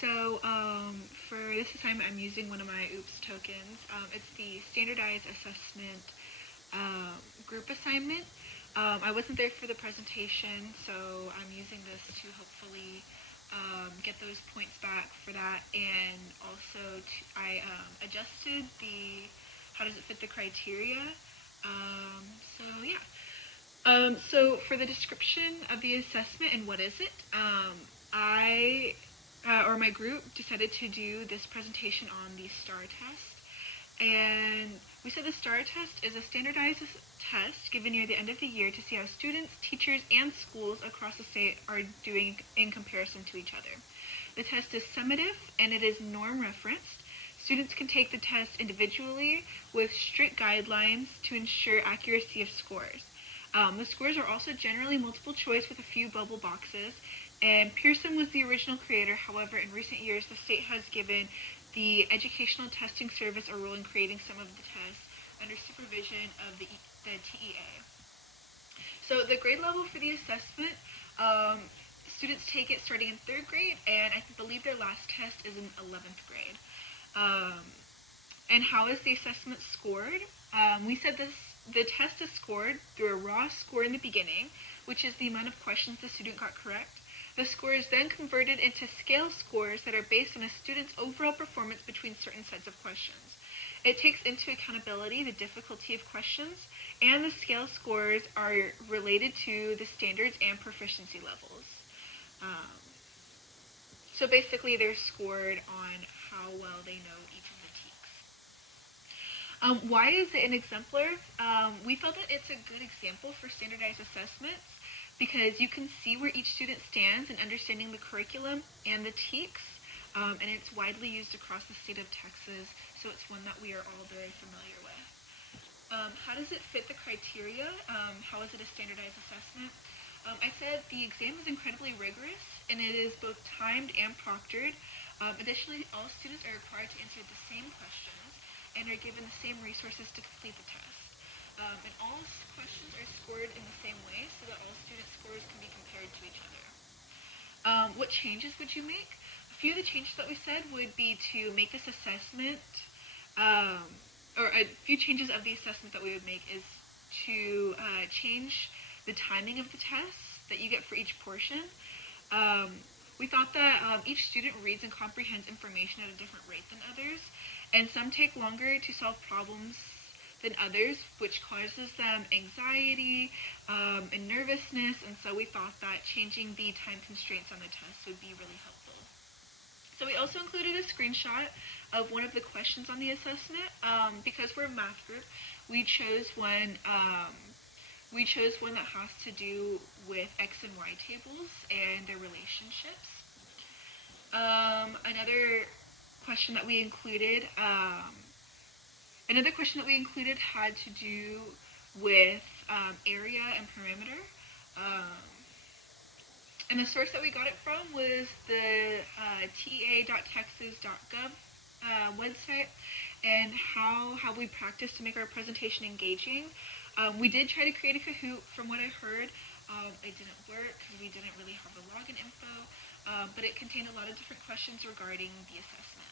So for this assignment, I'm using one of my OOPS tokens. It's the Standardized Assessment um, group assignment. I wasn't there for the presentation, so I'm using this to hopefully get those points back for that. And also, I adjusted the how does it fit the criteria. So yeah. So for the description of the assessment and what is it, I or my group decided to do this presentation on the STAR test. And we said the STAR test is a standardized test given near the end of the year to see how students, teachers, and schools across the state are doing in comparison to each other. The test is summative and it is norm referenced. Students can take the test individually with strict guidelines to ensure accuracy of scores. The scores are also generally multiple choice with a few bubble boxes, and Pearson was the original creator. However, in recent years, the state has given the Educational Testing Service a role in creating some of the tests under supervision of the TEA. So the grade level for the assessment, students take it starting in 3rd grade, and I believe their last test is in 11th grade. And how is the assessment scored? We said the test is scored through a raw score in the beginning, which is the amount of questions the student got correct. The score is then converted into scale scores that are based on a student's overall performance between certain sets of questions. It takes into accountability the difficulty of questions, and the scale scores are related to the standards and proficiency levels. So basically, they're scored on how well they know each of the TEKS. Why is it an exemplar? We felt that it's a good example for standardized assessments because you can see where each student stands in understanding the curriculum and the TEKS, and it's widely used across the state of Texas, so it's one that we are all very familiar with. How does it fit the criteria? How is it a standardized assessment? I said the exam is incredibly rigorous, and it is both timed and proctored. Additionally, all students are required to answer the same questions and are given the same resources to complete the test. And all questions are scored in the same way so that all student scores can be compared to each other. What changes would you make? A few of the changes that we said would be to make this assessment, or a few changes of the assessment that we would make is to change the timing of the tests that you get for each portion. We thought that each student reads and comprehends information at a different rate than others, and some take longer to solve problems than others, which causes them anxiety and nervousness, and so we thought that changing the time constraints on the test would be really helpful. So we also included a screenshot of one of the questions on the assessment. Because we're a math group, we chose one that has to do with X and Y tables and their relationships. Another question that we included had to do with area and perimeter. And the source that we got it from was the tea.texas.gov website, and how we practiced to make our presentation engaging. We did try to create a Kahoot. From what I heard, it didn't work because we didn't really have the login info, but it contained a lot of different questions regarding the assessment.